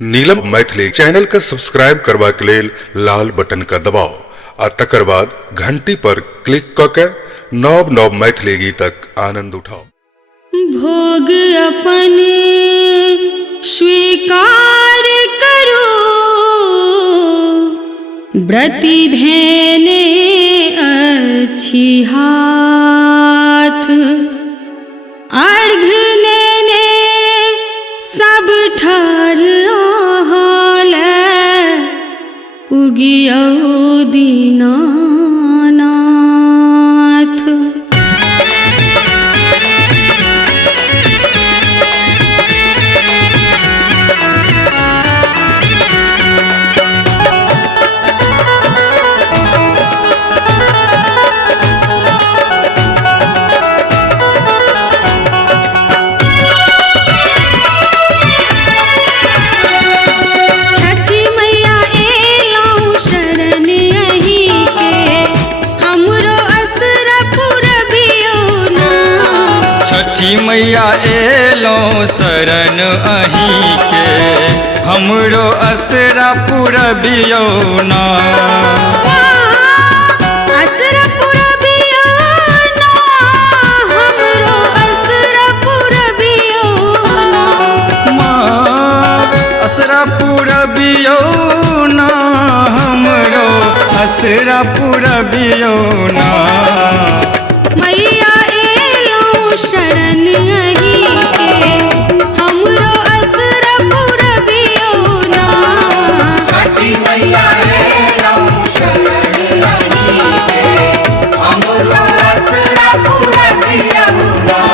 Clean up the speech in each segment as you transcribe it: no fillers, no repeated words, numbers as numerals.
नीलम Maithili channel का subscribe करबा के लेल लाल बटन का दबाओ आ तकर बाद घंटी पर क्लिक क के नव नव मैथिली गीतक आनंद उठाओ। भोग अपन स्वीकार करो, व्रति धेने अच्छी हाथ, अर्घ नेने सब ठाढ़ आहाल, उगियो दीनानाथ। मैया एलो शरण अहीं के, हमरो असरा पुरबियो ना। असरा पुरबियो ना, हमरो असरा पुरबियो ना। माँ असरा पुरबियो ना, हमरो असरा पुरबियो ना। मैया एलो शरण अहीं के, हमरो असरा पुरबियो ना। छठी मैया एलो शरण अहीं के, हमरो असरा पुरबियो ना।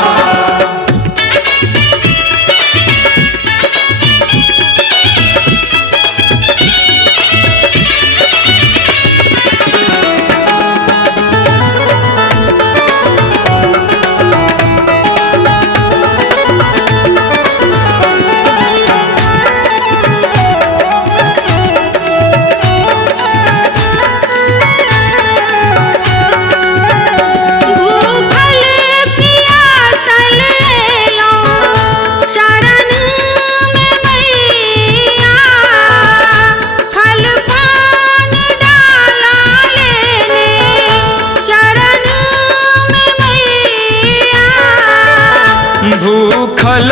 भूखल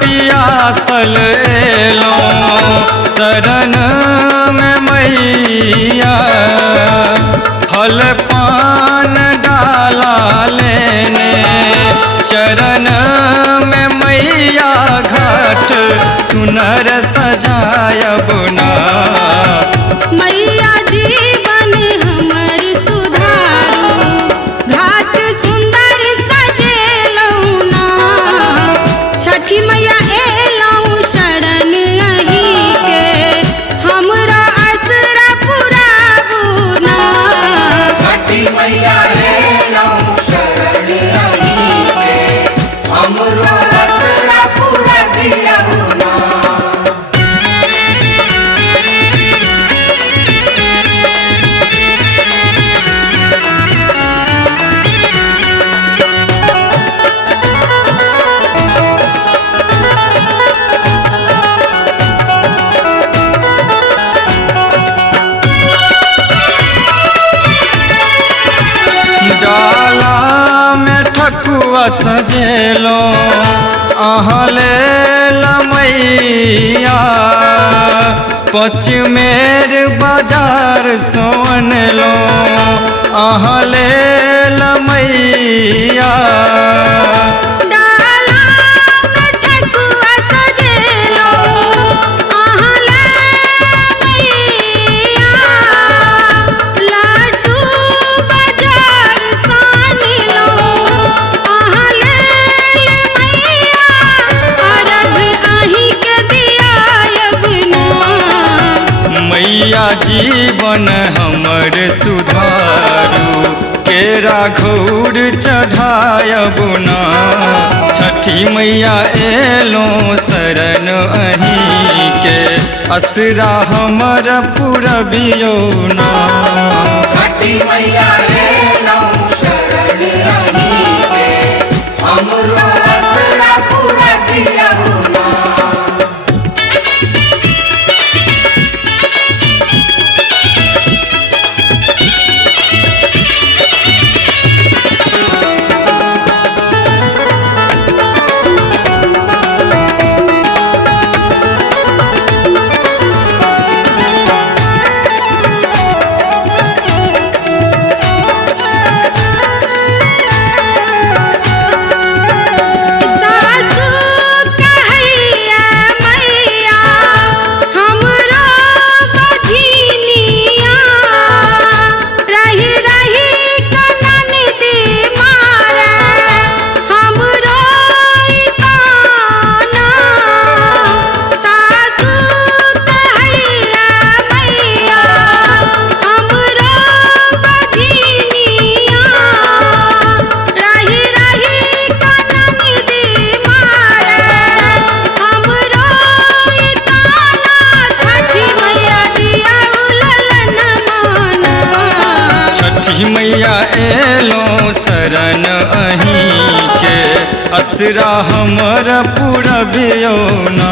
पियासल एलो शरण में मैया, फल पान डाला लेने चरण में मैया। घाट सुनर सजायब ना, मैया जीवन हमर सुधारू, घाट सुंदर सजेलौ ना। छठी मैया एलौ शरण अहीं के, हमरा असरा पुराबू ना। छठी मैया एलो शरण अहीं के, हमरो असरा पुरबियो ना। डाला में ठकुआ सजेलो अहाँ लेल मैया, पचमेर बाजार सोनलो अहाँ लेल मैया। डाला में ठकुआ सजेलो अहाँ लेल मैया, लड्डू बाजार सानलो अहाँ लेल मैया। अर्घ अहीं के दियायब ना, मैया जीवन हमर सुधारू, केरा घौर चढ़ायब ना। छठी मैया एलो शरण अहीं के, असरा हमर पुरबियो ना। छठी मैया एलो शरण अहीं के, हमरो असरा पुरबियो ना। असरा हमर पूरबियो ना